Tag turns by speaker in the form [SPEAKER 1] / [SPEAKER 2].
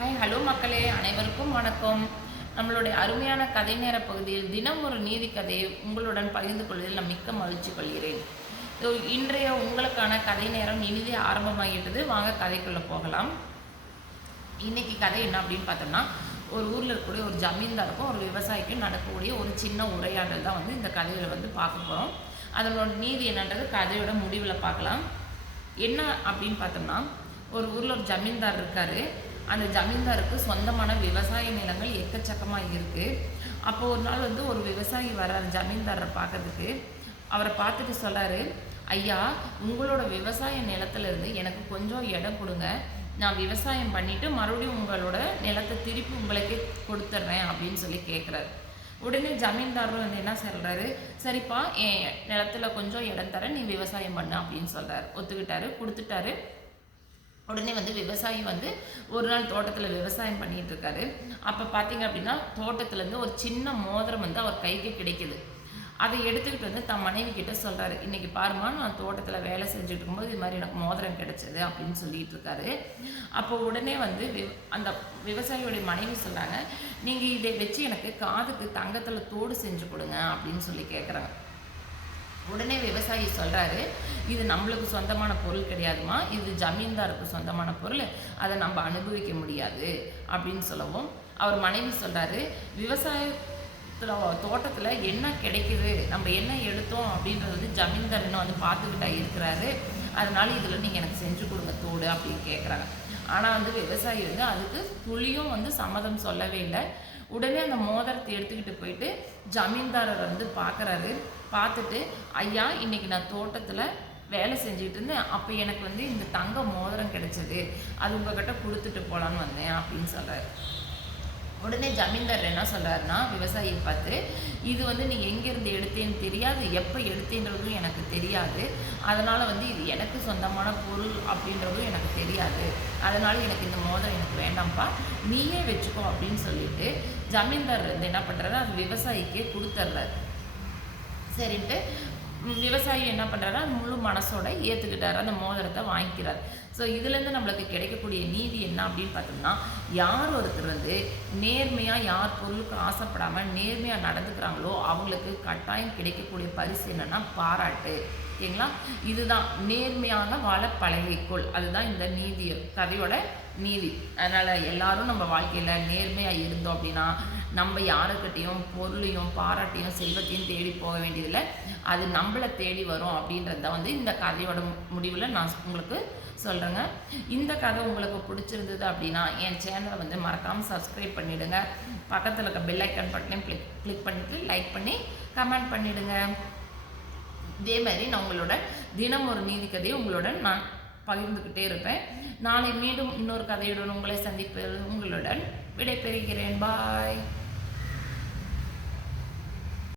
[SPEAKER 1] Hi hello மக்களே அனைவருக்கும் வணக்கம். நம்மளுடைய அருமையான கதை நேர பகுதியில் தினம் ஒரு நீதி கதையை உங்களுடன் பகிர்ந்து கொள்வதில் நான் மிக்க மகிழ்ச்சி கொள்கிறேன். இன்றைய உங்களுக்கான கதை நேரம் இனிதே ஆரம்பமாகிட்டது வாங்க கதைக்குள்ளே போகலாம். இன்றைக்கி கதை என்ன அப்படின்னு பார்த்தோம்னா ஒரு ஊரில் இருக்கக்கூடிய ஒரு ஜமீன்தாருக்கும் ஒரு விவசாயிக்கும் நடக்கக்கூடிய ஒரு சின்ன உரையாடல் தான் வந்து இந்த கதையில் வந்து பார்க்க போகிறோம் அதனோட நீதி என்னன்றது கதையோட முடிவில் பார்க்கலாம். என்ன அப்படின்னு பார்த்தோம்னா ஒரு ஊரில் ஒரு ஜமீன்தார் இருக்காரு. அந்த ஜமீன்தாருக்கு சொந்தமான விவசாய நிலங்கள் எக்கச்சக்கமாக இருக்குது அப்போ ஒரு நாள் வந்து ஒரு விவசாயி வர்றாரு ஜமீன்தாரை பார்க்கறதுக்கு அவரை பார்த்துட்டு சொல்றாரு ஐயா உங்களோட விவசாய நிலத்துல இருந்து எனக்கு கொஞ்சம் இடம் கொடுங்க. நான் விவசாயம் பண்ணிவிட்டு மறுபடியும் உங்களோட நிலத்தை திருப்பி உங்களுக்கே கொடுத்துட்றேன் அப்படின்னு சொல்லி கேட்குறாரு உடனே ஜமீன்தாரும் வந்து என்ன சொல்கிறாரு சரிப்பா என் நிலத்துல கொஞ்சம் இடம் தரேன் நீ விவசாயம் பண்ண அப்படின்னு சொல்கிறாரு ஒத்துக்கிட்டாரு கொடுத்துட்டாரு. உடனே வந்து விவசாயி வந்து ஒரு நாள் தோட்டத்தில் விவசாயம் பண்ணிட்டு இருக்காரு. அப்போ பார்த்தீங்க அப்படின்னா தோட்டத்துலேருந்து ஒரு சின்ன மோதிரம் வந்து அவர் கைக்கு கிடைக்கிது. அதை எடுத்துக்கிட்டு வந்து தன் மனைவி கிட்ட சொல்கிறாரு இன்றைக்கி பாருமா நான் தோட்டத்தில் வேலை செஞ்சுட்டு இருக்கும்போது இது மாதிரி எனக்கு மோதிரம் கிடைச்சது அப்படின்னு சொல்லிட்டு இருக்காரு. அப்போ உடனே வந்து வி- அந்த விவசாயியோடைய மனைவி சொல்கிறாங்க நீங்கள் இதை வச்சு எனக்கு காதுக்கு தங்கத்தில் தோடு செஞ்சு கொடுங்க அப்படின்னு சொல்லி கேட்குறாங்க உடனே விவசாயி சொல்கிறாரு இது நம்மளுக்கு சொந்தமான பொருள் கிடையாதுமா இது ஜமீன்தாருக்கு சொந்தமான பொருள் அதை நம்ம அனுபவிக்க முடியாது அப்படின்னு சொல்லவும் அவர் மனைவி சொல்கிறாரு விவசாயத்தில் தோட்டத்தில் என்ன கிடைக்குது நம்ம என்ன எடுத்தோம் அப்படின்றது வந்து ஜமீன்தார் இன்னும் வந்து பார்த்துக்கிட்டா இருக்கிறாரு. அதனால இதில் நீங்கள் எனக்கு செஞ்சு கொடுங்க தோடு அப்படின்னு கேட்குறாங்க ஆனால் வந்து விவசாயி வந்து அதுக்கு துளியும் வந்து சம்மதம் சொல்லவே இல்லை. உடனே அந்த மோதிரத்தை எடுத்துக்கிட்டு போயிட்டு ஜமீன்தாரர் வந்து பார்க்குறாரு பார்த்துட்டு ஐயா இன்னைக்கு நான் தோட்டத்தில் வேலை செஞ்சுக்கிட்டு இருந்தேன். அப்போ எனக்கு வந்து இந்த தங்க மோதிரம் கிடைச்சது. அது உங்ககிட்ட கொடுத்துட்டு போகலான்னு வந்தேன் அப்படின்னு சொல்கிறாரு உடனே ஜமீன்தார் என்ன சொல்கிறாருன்னா விவசாயியை பார்த்து இது வந்து நீ எங்கேருந்து எடுத்தேன்னு தெரியாது. எப்போ எடுத்தேன்றதும் எனக்கு தெரியாது. அதனால் வந்து இது எனக்கு சொந்தமான பொருள் அப்படின்றதும் எனக்கு தெரியாது. அதனால் எனக்கு இந்த மோதிரம் எனக்கு வேண்டாம்ப்பா. நீயே வச்சுக்கோ அப்படின்னு சொல்லிட்டு ஜமீன்தார் வந்து என்ன பண்ணுறாரு அது விவசாயிக்கே கொடுத்துட்றாரு சரின்ட்டு விவசாயி என்ன பண்ணுறாரு முழு மனசோட ஏற்றுக்கிட்டாரு அந்த மோதிரத்தை வாங்கிக்கிறார். ஸோ இதுலேருந்து நம்மளுக்கு கிடைக்கக்கூடிய நீதி என்ன அப்படின்னு பார்த்தோம்னா யார் ஒருத்தர் வந்து நேர்மையாக யார் பொருளுக்கு ஆசைப்படாமல் நேர்மையாக நடந்துக்கிறாங்களோ அவங்களுக்கு கட்டாயம் கிடைக்கக்கூடிய பரிசு என்னென்னா பாராட்டு. ஓகேங்களா? இதுதான். நேர்மையாக வாழ பழகிக்கொள். அதுதான் இந்த நீதி கதையோட நீதி. அதனால் எல்லாரும் நம்ம வாழ்க்கையில் நேர்மையாக இருந்தோம் அப்படின்னா நம்ம யாருக்கிட்டையும் பொருளையும் பாராட்டையும் செல்வத்தையும் தேடி போக வேண்டியதில்லை. அது நம்மளை தேடி வரும் அப்படின்றது தான் வந்து இந்த கதையோட முடிவில் நான் உங்களுக்கு சொல்கிறேங்க இந்த கதை உங்களுக்கு பிடிச்சிருந்தது அப்படின்னா என் சேனலை வந்து மறக்காமல் சப்ஸ்கிரைப் பண்ணிவிடுங்க பக்கத்தில் இருக்க பெல் ஐக்கன் பட்டனையும் கிளிக் கிளிக் பண்ணிவிட்டு லைக் பண்ணி கமெண்ட் பண்ணிவிடுங்க இதே மாதிரி நான் உங்களோட தினம் ஒரு நீதி கதையை உங்களுடன் நான் பகிர்ந்துக்கிட்டே இருப்பேன். நாளை மீண்டும் இன்னொரு கதையுடன் உங்களை சந்திப்பது உங்களுடன் விடைபெறுகிறேன். பாய்